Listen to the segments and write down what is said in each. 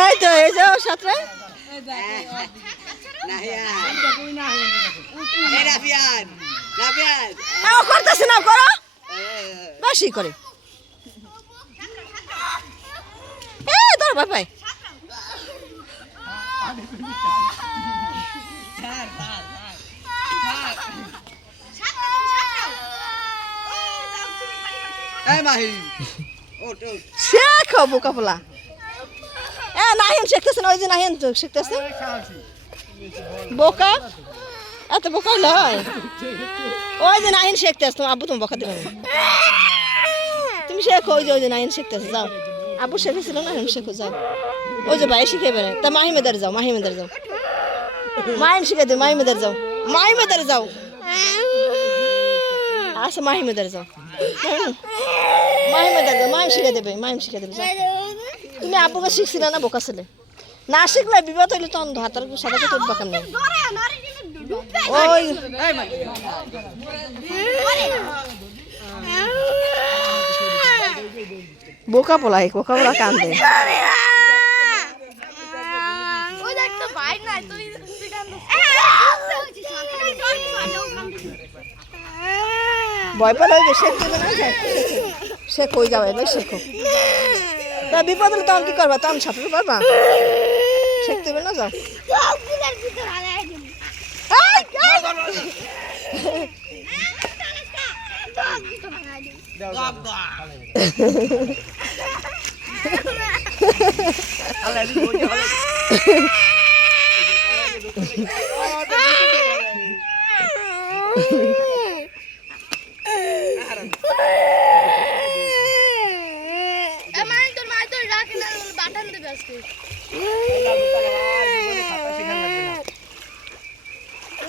এই তো এই যাও সাতরা করতেছে না করো বেশি করে তোর বাপাই শেখো বোকা পোলা নাহিন শিখতেছে না ওই যে নাহিন শিখতেছে বোকা এত বোকা লয় ওই যে নাহিন শিখতেছ তোমার আব্বু তুমি বোকা দিবে তুমি শেখো ওই যে নাহিন শিখতেছে যাও আব্বু শিখেছিল নাহিন শেখো যাও ওই যে ভাই শিখে বেড়ে তা মাহিমেদার যাও মাহিমেদার যাও মাহিম শিখে দে মাহিমেদার যাও মাহিমেদার যাও আচ্ছা মাহিমেদার যাও মাহিমেদার যাও মাহিম শিখে দেবে মাহিম শিখে দেবে তুমি আব্বুকে শিখছিলে না বোকা ছেলে না শিখলে বিপদ হইলে তখন হাতের সাদা তো উঠবা কেন ওই বোকা পোলা কান্দে ভয় পেলে শেখ দেবে না শেখ হয়ে যাবে এবার শেখো তা বিপদ হলে তখন কি করবা তখন সাঁতার পারবা শিখতে হবে না যাও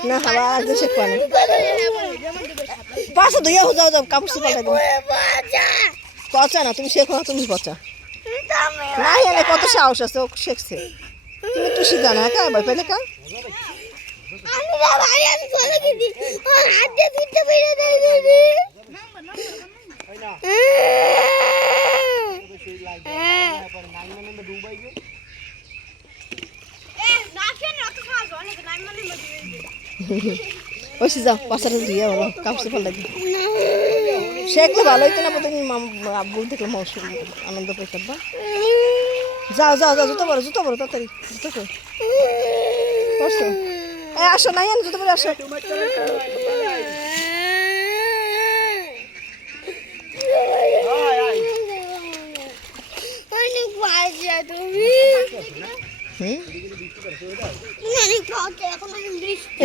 না হাওয়া আজ শেখবা না পাশে ধুইয়া যাও যাও কাপড় পাল্টাই দেবো পচা না তুমি শেখো তুমি পচা না এনে কত সাহস আছে ও শেখছে তুমি একটু শিখা না কা ভাই পেলে কা ওই যাও পাশাটা ধুইয়া বলো কাপড় পাল্টাই দিই শেখলে ভালো হইতো না তুমি আব্বু দেখলে আনন্দ পেয়ে থাকবা যাও যাও যাও জুতো বড় তাড়াতাড়ি জুতো কই করছো আসো নাই জুতো পরে আসো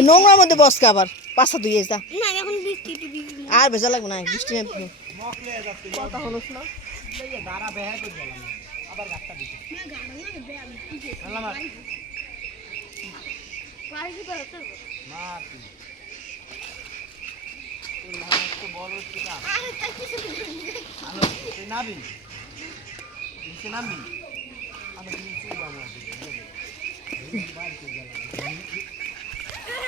নোংরার মধ্যে বসকা আবার পাশা ধুয়ে যা আর ভেজা লাগবে না বৃষ্টি কথা হলো না নামবি